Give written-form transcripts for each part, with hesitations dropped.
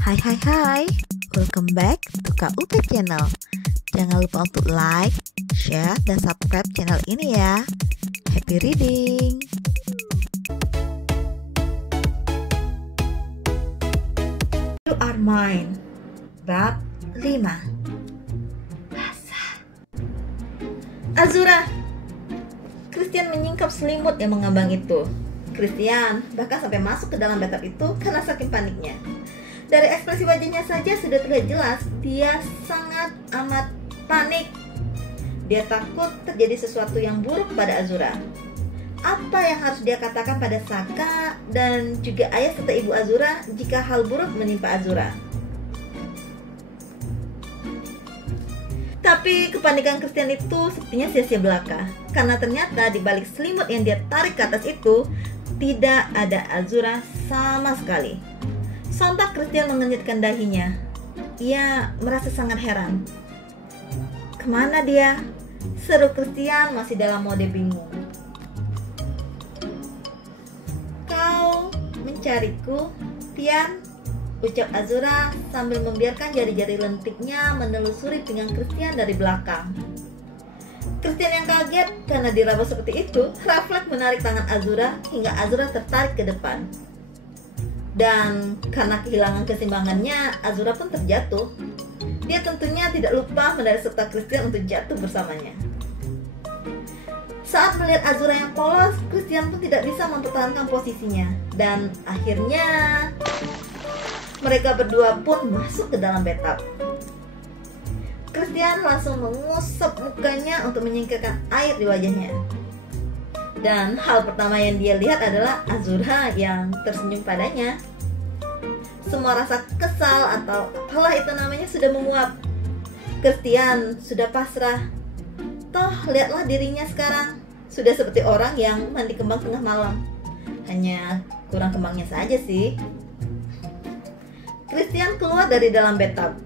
Hai hai hai, welcome back to KUP Channel. Jangan lupa untuk like, share, dan subscribe channel ini ya. Happy reading! You Are Mine, Bab 5. Basah. Azura! Christian menyingkap selimut yang mengambang itu. Christian bahkan sampai masuk ke dalam bathtub itu karena saking paniknya. Dari ekspresi wajahnya saja sudah terlihat jelas dia sangat amat panik. Dia takut terjadi sesuatu yang buruk pada Azura. Apa yang harus dia katakan pada Saka dan juga ayah serta ibu Azura jika hal buruk menimpa Azura? Tapi kepanikan Christian itu sepertinya sia-sia belaka, karena ternyata di balik selimut yang dia tarik ke atas itu tidak ada Azura sama sekali. Sontak Christian mengenyitkan dahinya. Ia merasa sangat heran. Kemana dia? Seru Christian masih dalam mode bingung. Kau mencariku, Tian? Ucap Azura sambil membiarkan jari-jari lentiknya menelusuri pinggang Christian dari belakang. Christian yang kaget karena diraba seperti itu, refleks menarik tangan Azura hingga Azura tertarik ke depan. Dan karena kehilangan keseimbangannya, Azura pun terjatuh. Dia tentunya tidak lupa menarik serta Christian untuk jatuh bersamanya. Saat melihat Azura yang polos, Christian pun tidak bisa mempertahankan posisinya. Dan akhirnya mereka berdua pun masuk ke dalam bathtub. Christian langsung mengusap mukanya untuk menyingkirkan air di wajahnya. Dan hal pertama yang dia lihat adalah Azura yang tersenyum padanya. Semua rasa kesal atau apalah itu namanya sudah menguap. Christian sudah pasrah. Toh lihatlah dirinya sekarang, sudah seperti orang yang mandi kembang tengah malam. Hanya kurang kembangnya saja sih. Christian keluar dari dalam bathtub.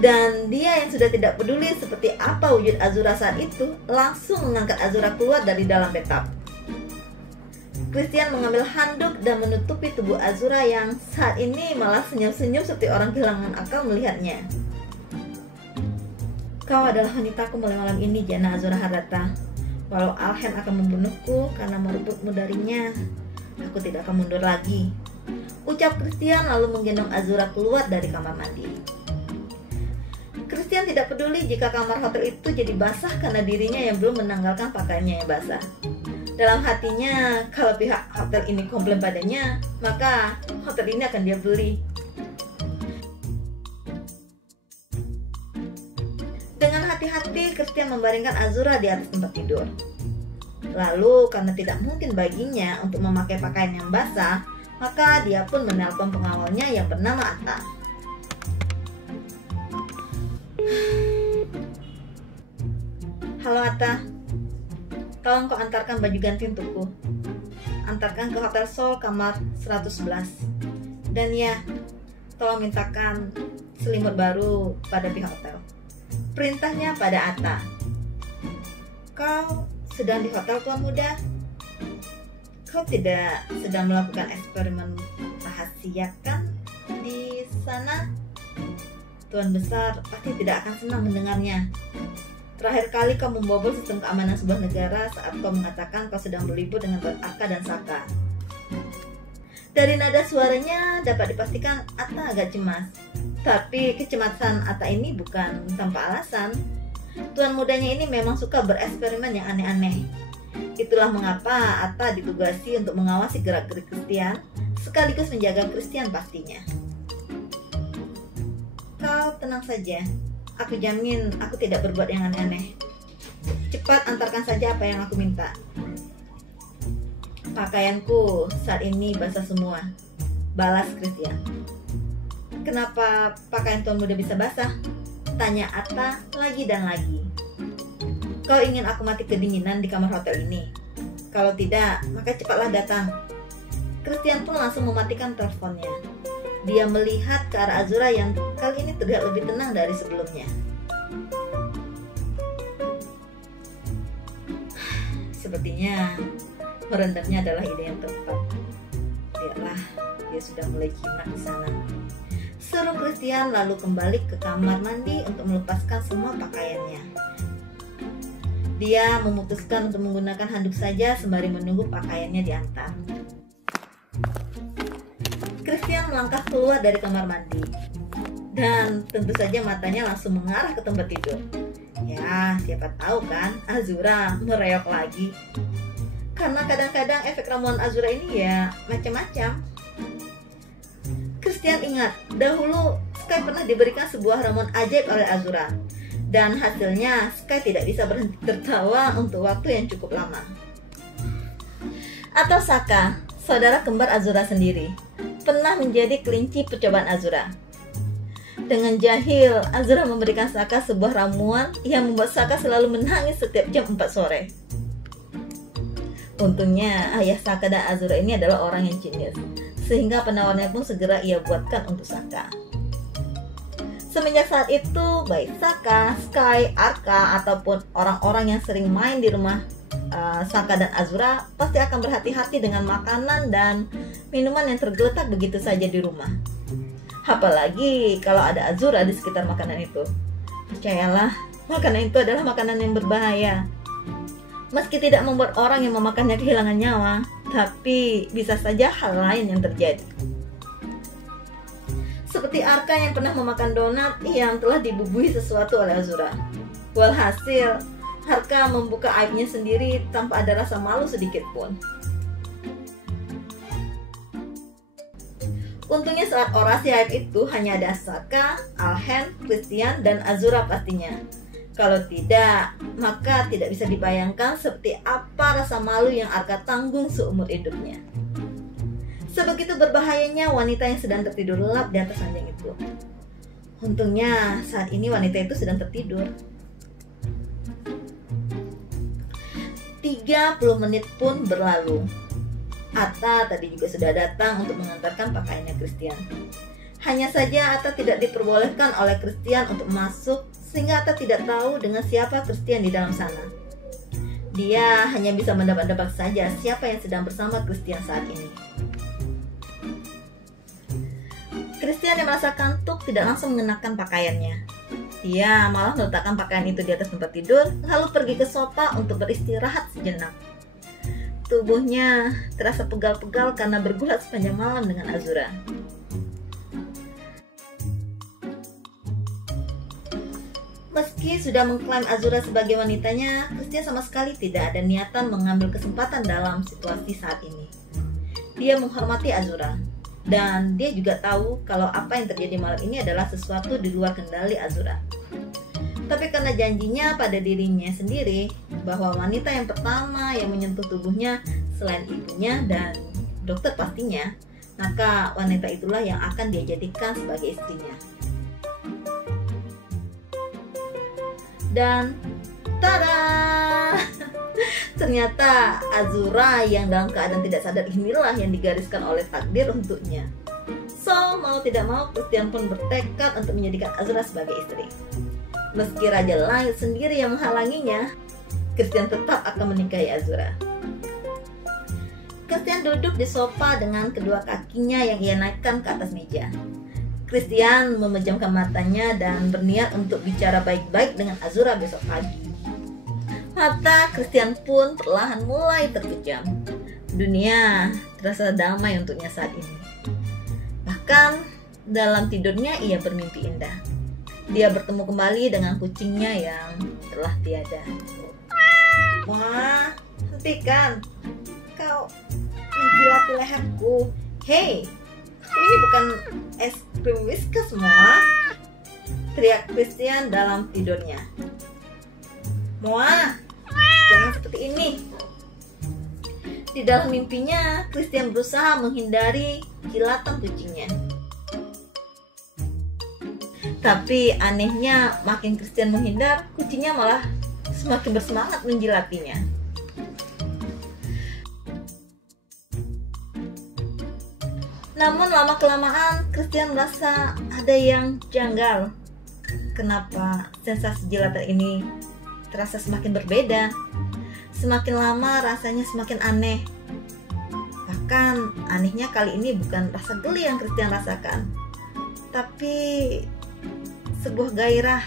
Dan dia yang sudah tidak peduli seperti apa wujud Azura saat itu, langsung mengangkat Azura keluar dari dalam bathtub. Christian mengambil handuk dan menutupi tubuh Azura yang saat ini malah senyum-senyum seperti orang kehilangan akal melihatnya. Kau adalah wanitaku malam ini, Jana Azura Harata. Walau Alhen akan membunuhku karena merebutmu darinya, aku tidak akan mundur lagi. Ucap Christian lalu menggendong Azura keluar dari kamar mandi. Christian tidak peduli jika kamar hotel itu jadi basah karena dirinya yang belum menanggalkan pakaiannya yang basah. Dalam hatinya, kalau pihak hotel ini komplain padanya, maka hotel ini akan dia beli. Dengan hati-hati, Christian membaringkan Azura di atas tempat tidur. Lalu, karena tidak mungkin baginya untuk memakai pakaian yang basah, maka dia pun menelpon pengawalnya yang bernama Atta. Halo Atta, tolong kau antarkan baju ganti untukku. Antarkan ke Hotel Seoul kamar 111. Dan ya, tolong mintakan selimut baru pada pihak hotel. Perintahnya pada Atta. Kau sedang di hotel, Tuan Muda? Kau tidak sedang melakukan eksperimen rahasia kan di sana? Tuan Besar pasti tidak akan senang mendengarnya. Terakhir kali kau membobol sistem keamanan sebuah negara saat kau mengatakan kau sedang berlibur dengan Tuan Aka dan Saka. Dari nada suaranya dapat dipastikan Atta agak cemas. Tapi kecemasan Atta ini bukan tanpa alasan. Tuan mudanya ini memang suka bereksperimen yang aneh-aneh. Itulah mengapa Atta ditugasi untuk mengawasi gerak-gerik Christian, sekaligus menjaga Christian pastinya. Kau tenang saja. Aku jamin aku tidak berbuat yang aneh-aneh. Cepat antarkan saja apa yang aku minta. Pakaianku saat ini basah semua, balas Christian. Kenapa pakaian Tuan Muda bisa basah? Tanya Atta lagi dan lagi. Kau ingin aku mati kedinginan di kamar hotel ini? Kalau tidak, maka cepatlah datang. Christian pun langsung mematikan teleponnya. Dia melihat ke arah Azura yang kali ini terlihat lebih tenang dari sebelumnya. Sepertinya merendamnya adalah ide yang tepat. Lihatlah, dia sudah mulai jinak di sana. Seru Christian lalu kembali ke kamar mandi untuk melepaskan semua pakaiannya. Dia memutuskan untuk menggunakan handuk saja sembari menunggu pakaiannya diantar. Christian melangkah keluar dari kamar mandi. Dan tentu saja matanya langsung mengarah ke tempat tidur. Ya, siapa tahu kan Azura mereok lagi. Karena kadang-kadang efek ramuan Azura ini ya macam-macam. Christian ingat, dahulu Sky pernah diberikan sebuah ramuan ajaib oleh Azura. Dan hasilnya Sky tidak bisa berhenti tertawa untuk waktu yang cukup lama. Atau Saka, saudara kembar Azura sendiri, pernah menjadi kelinci percobaan Azura. Dengan jahil, Azura memberikan Saka sebuah ramuan yang membuat Saka selalu menangis setiap jam 4 sore. Untungnya, ayah Saka dan Azura ini adalah orang yang jenius, sehingga penawarnya pun segera ia buatkan untuk Saka. Semenjak saat itu, baik Saka, Sky, Arka, ataupun orang-orang yang sering main di rumah Saka dan Azura pasti akan berhati-hati dengan makanan dan minuman yang tergeletak begitu saja di rumah. Apalagi kalau ada Azura di sekitar makanan itu. Percayalah, makanan itu adalah makanan yang berbahaya. Meski tidak membuat orang yang memakannya kehilangan nyawa, tapi bisa saja hal lain yang terjadi. Seperti Arka yang pernah memakan donat yang telah dibubuhi sesuatu oleh Azura. Walhasil, Arka membuka aibnya sendiri tanpa ada rasa malu sedikit pun. Untungnya saat orasi aib itu hanya ada Saka, Alhen, Christian, dan Azura pastinya. Kalau tidak, maka tidak bisa dibayangkan seperti apa rasa malu yang Arka tanggung seumur hidupnya. Sebegitu berbahayanya wanita yang sedang tertidur lelap di atas ranjang itu. Untungnya saat ini wanita itu sedang tertidur. 30 menit pun berlalu. Atta tadi juga sudah datang untuk mengantarkan pakaiannya Christian. Hanya saja Atta tidak diperbolehkan oleh Christian untuk masuk, sehingga Atta tidak tahu dengan siapa Christian di dalam sana. Dia hanya bisa mendebak-debak saja siapa yang sedang bersama Christian saat ini. Christian yang merasa kantuk tidak langsung mengenakan pakaiannya. Dia malah meletakkan pakaian itu di atas tempat tidur, lalu pergi ke sofa untuk beristirahat sejenak. Tubuhnya terasa pegal-pegal karena bergulat sepanjang malam dengan Azura. Meski sudah mengklaim Azura sebagai wanitanya, Christian sama sekali tidak ada niatan mengambil kesempatan dalam situasi saat ini. Dia menghormati Azura, dan dia juga tahu kalau apa yang terjadi malam ini adalah sesuatu di luar kendali Azura. Tapi karena janjinya pada dirinya sendiri bahwa wanita yang pertama yang menyentuh tubuhnya selain ibunya dan dokter pastinya, maka wanita itulah yang akan dia jadikan sebagai istrinya. Dan tada! Ternyata Azura yang dalam keadaan tidak sadar inilah yang digariskan oleh takdir untuknya. So, mau tidak mau Christian pun bertekad untuk menjadikan Azura sebagai istri. Meski Raja Langit sendiri yang menghalanginya, Christian tetap akan menikahi Azura. Christian duduk di sofa dengan kedua kakinya yang ia naikkan ke atas meja. Christian memejamkan matanya dan berniat untuk bicara baik-baik dengan Azura besok pagi. Mata Christian pun perlahan mulai terpejam. Dunia terasa damai untuknya saat ini. Bahkan dalam tidurnya ia bermimpi indah. Dia bertemu kembali dengan kucingnya yang telah tiada. Wah, hentikan! Kau menjilati leherku. Hei, ini bukan es krim Whiskas semua. Teriak Christian dalam tidurnya. Moa, jangan seperti ini. Di dalam mimpinya, Christian berusaha menghindari kilatan kucingnya. Tapi anehnya, makin Christian menghindar, kucingnya malah semakin bersemangat menjilatinya. Namun lama-kelamaan Christian merasa ada yang janggal. Kenapa sensasi jilatan ini terasa semakin berbeda? Semakin lama rasanya semakin aneh. Bahkan anehnya kali ini bukan rasa geli yang Christian rasakan, tapi sebuah gairah.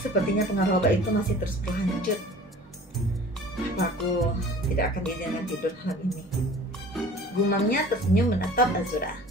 Sepertinya pengaruh obat itu masih terus berlanjut. Apa aku tidak akan diizinkan tidur malam ini? Gumamnya tersenyum menatap Azura.